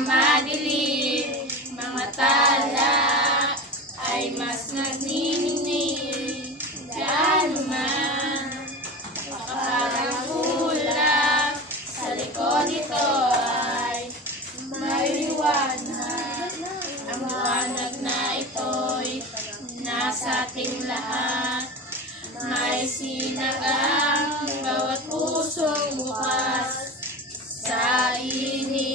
madilim, mga tala ay mas nagniningning. Diyan man, parang ulap, sa likod nito ay may liwanag. Ang liwanag na ito'y nasa ating lahat. May sinagang bawat pusong bukas sa init.